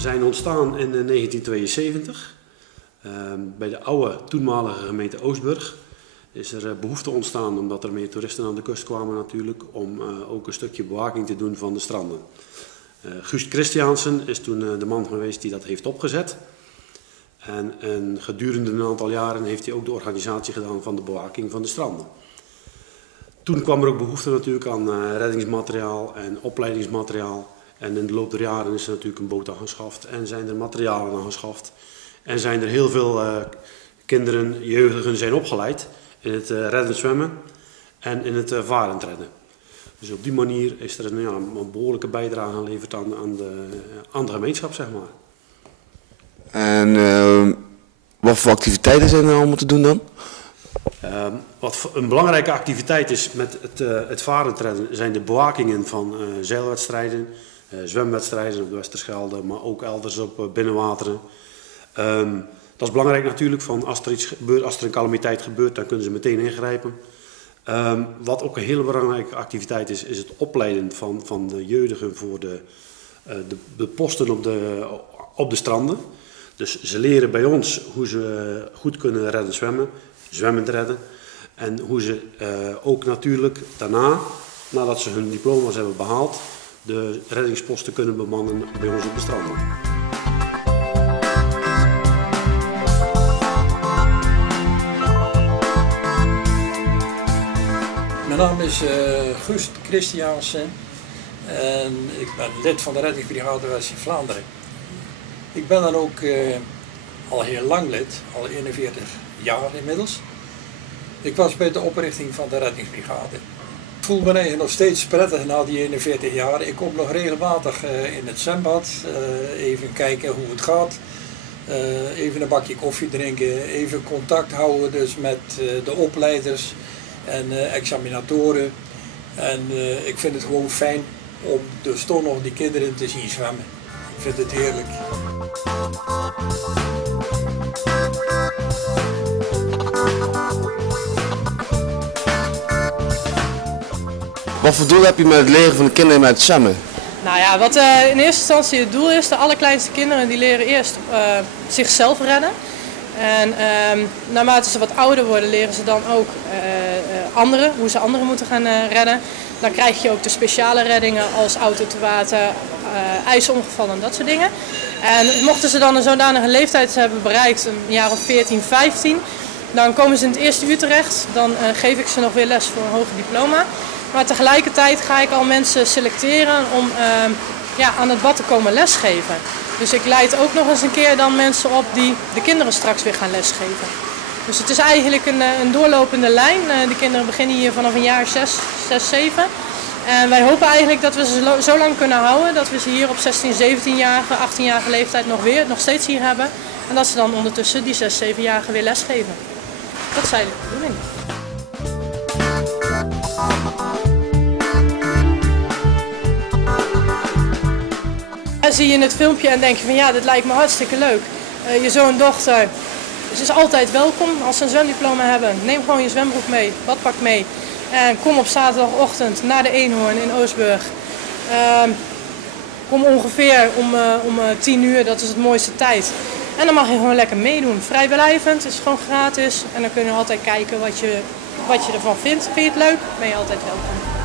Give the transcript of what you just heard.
zijn ontstaan in 1972. Bij de oude toenmalige gemeente Oostburg is er behoefte ontstaan omdat er meer toeristen aan de kust kwamen natuurlijk, om ook een stukje bewaking te doen van de stranden. Guust Christiansen is toen de man geweest die dat heeft opgezet. En gedurende een aantal jaren heeft hij ook de organisatie gedaan van de bewaking van de stranden. Toen kwam er ook behoefte natuurlijk aan reddingsmateriaal en opleidingsmateriaal. En in de loop der jaren is er natuurlijk een boot aangeschaft en zijn er materialen aangeschaft. En zijn er heel veel kinderen, jeugdigen zijn opgeleid in het reddend zwemmen en in het varend redden. Dus op die manier is er een behoorlijke bijdrage geleverd aan de gemeenschap, zeg maar. En wat voor activiteiten zijn er allemaal te doen dan? Wat een belangrijke activiteit is met het varend redden zijn de bewakingen van zeilwedstrijden, zwemwedstrijden op de Westerschelde, maar ook elders op binnenwateren. Dat is belangrijk natuurlijk, van als er iets gebeurt, als er een calamiteit gebeurt, dan kunnen ze meteen ingrijpen. Wat ook een hele belangrijke activiteit is het opleiden van de jeugdigen voor de posten op de stranden. Dus ze leren bij ons hoe ze goed kunnen redden zwemmen, zwemmend redden. En hoe ze ook natuurlijk daarna, nadat ze hun diploma's hebben behaald, de reddingsposten kunnen bemannen bij ons op de stranden. Mijn naam is Guust Christiansen en ik ben lid van de reddingsbrigade West-Vlaanderen. Ik ben dan ook al heel lang lid, al 41 jaar inmiddels. Ik was bij de oprichting van de reddingsbrigade. Ik voel me eigenlijk nog steeds prettig na die 41 jaar. Ik kom nog regelmatig in het zwembad, even kijken hoe het gaat. Even een bakje koffie drinken, even contact houden dus met de opleiders en examinatoren. En ik vind het gewoon fijn om dus toch nog die kinderen te zien zwemmen. Ik vind het heerlijk. Wat voor doel heb je met het leren van de kinderen met het zwemmen? Nou ja, wat in eerste instantie het doel is, de allerkleinste kinderen die leren eerst zichzelf redden. En naarmate ze wat ouder worden leren ze dan ook anderen, hoe ze anderen moeten gaan redden. Dan krijg je ook de speciale reddingen als auto te water, ijsongevallen en dat soort dingen. En mochten ze dan een zodanige leeftijd hebben bereikt, een jaar of 14, 15, dan komen ze in het eerste uur terecht. Dan geef ik ze nog weer les voor een hoger diploma. Maar tegelijkertijd ga ik al mensen selecteren om aan het bad te komen lesgeven. Dus ik leid ook nog eens een keer dan mensen op die de kinderen straks weer gaan lesgeven. Dus het is eigenlijk een doorlopende lijn. De kinderen beginnen hier vanaf een jaar 6, 7. En wij hopen eigenlijk dat we ze zo lang kunnen houden dat we ze hier op 16, 17-jarige, 18-jarige leeftijd nog steeds hier hebben. En dat ze dan ondertussen die 6, 7-jarigen weer lesgeven. Dat is eigenlijk de bedoeling. Dan zie je het filmpje en denk je van ja, dit lijkt me hartstikke leuk. Je zoon en dochter, ze is altijd welkom als ze een zwemdiploma hebben. Neem gewoon je zwembroek mee, badpak mee. En kom op zaterdagochtend naar de Eenhoorn in Oostburg. Kom ongeveer om 10 uur, dat is het mooiste tijd. En dan mag je gewoon lekker meedoen. Vrijblijvend, het is gewoon gratis. En dan kun je altijd kijken wat je ervan vindt. Vind je het leuk? Ben je altijd welkom.